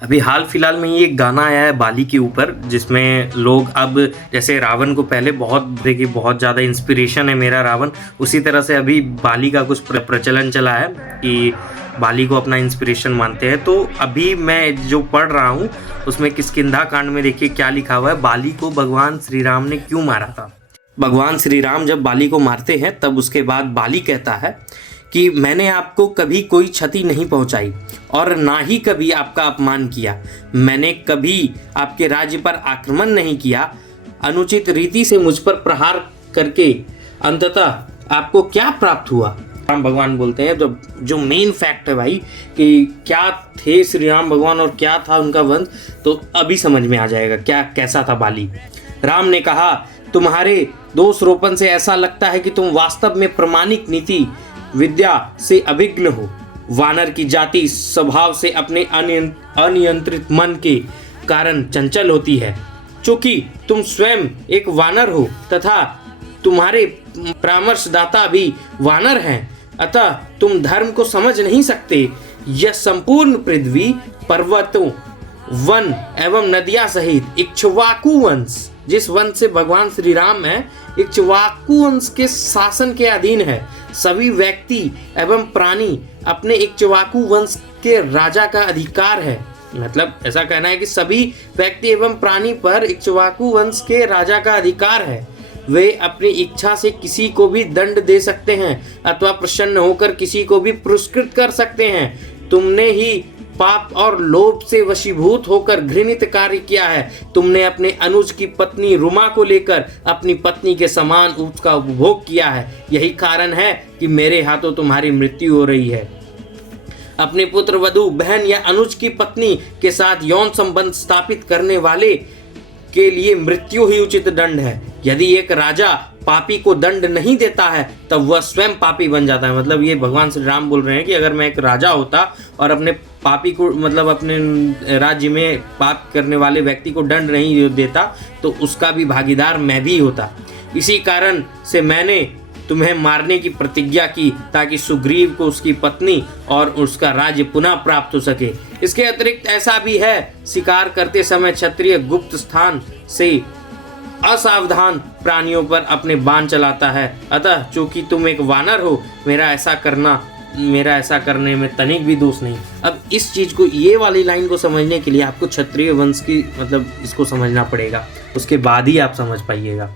अभी हाल फिलहाल में ये एक गाना आया है बाली के ऊपर, जिसमें लोग अब जैसे रावण को पहले देखिए बहुत ज़्यादा इंस्पिरेशन है मेरा रावण, उसी तरह से अभी बाली का कुछ प्रचलन चला है कि बाली को अपना इंस्पिरेशन मानते हैं। तो अभी मैं जो पढ़ रहा हूँ उसमें किष्किंधा कांड में देखिए क्या लिखा हुआ है, बाली को भगवान श्री राम ने क्यों मारा था। भगवान श्री राम जब बाली को मारते हैं तब उसके बाद बाली कहता है कि मैंने आपको कभी कोई क्षति नहीं पहुंचाई और ना ही कभी आपका अपमान किया, मैंने कभी आपके राज्य पर आक्रमण नहीं किया, अनुचित रीति से मुझ पर प्रहार करके अंततः आपको क्या प्राप्त हुआ। राम भगवान बोलते हैं जो मेन फैक्ट है भाई कि क्या थे श्री राम भगवान और क्या था उनका वंश, तो अभी समझ में आ जाएगा क्या कैसा था बाली। राम ने कहा, तुम्हारे दोष रोपण से ऐसा लगता है कि तुम वास्तव में प्रामाणिक नीति विद्या से अभिज्ञ हो। वानर की जाति स्वभाव से अपने अनियंत्रित मन के कारण चंचल होती है। चूंकि तुम स्वयं एक वानर हो तथा तुम्हारे परामर्शदाता भी वानर हैं, अतः तुम धर्म को समझ नहीं सकते। यह संपूर्ण पृथ्वी, पर्वतों, वन एवं नदियां सहित इक्ष्वाकु वंश, जिस वंश से भगवान श्री राम है, इक्ष्वाकु वंश के शासन के अधीन है। सभी व्यक्ति एवं प्राणी अपने इक्ष्वाकु वंश के राजा का अधिकार है। मतलब ऐसा कहना है कि सभी व्यक्ति एवं प्राणी पर इक्ष्वाकु वंश के राजा का अधिकार है। वे अपनी इच्छा से किसी को भी दंड दे सकते हैं अथवा प्रसन्न होकर किसी को भी पुरस्कृत कर सकते हैं। तुमने ही पाप और लोभ से वशीभूत होकर घृणित कार्य किया है। तुमने अपने अनुज की पत्नी रुमा को लेकर अपनी पत्नी के समान उसका उपभोग किया है। यही कारण है कि मेरे हाथों तुम्हारी मृत्यु हो रही है। अपने पुत्र वधू, बहन या अनुज की पत्नी के साथ यौन संबंध स्थापित करने वाले के लिए मृत्यु ही उचित दंड है। यदि एक राजा पापी को दंड नहीं देता है तब वह स्वयं पापी बन जाता है। मतलब ये भगवान श्री राम बोल रहे हैं कि अगर मैं एक राजा होता और अपने पापी को, मतलब अपने राज्य में पाप करने वाले व्यक्ति को दंड नहीं देता तो उसका भी भागीदार मैं भी होता। इसी कारण से मैंने तुम्हें मारने की प्रतिज्ञा की ताकि सुग्रीव को उसकी पत्नी और उसका राज्य पुनः प्राप्त हो सके। इसके अतिरिक्त ऐसा भी है, शिकार करते समय क्षत्रिय गुप्त स्थान से असावधान प्राणियों पर अपने बाण चलाता है। अतः चूंकि तुम एक वानर हो, मेरा ऐसा करने में तनिक भी दोष नहीं। अब इस चीज को, ये वाली लाइन को समझने के लिए आपको क्षत्रिय वंश की मतलब इसको समझना पड़ेगा, उसके बाद ही आप समझ पाइएगा।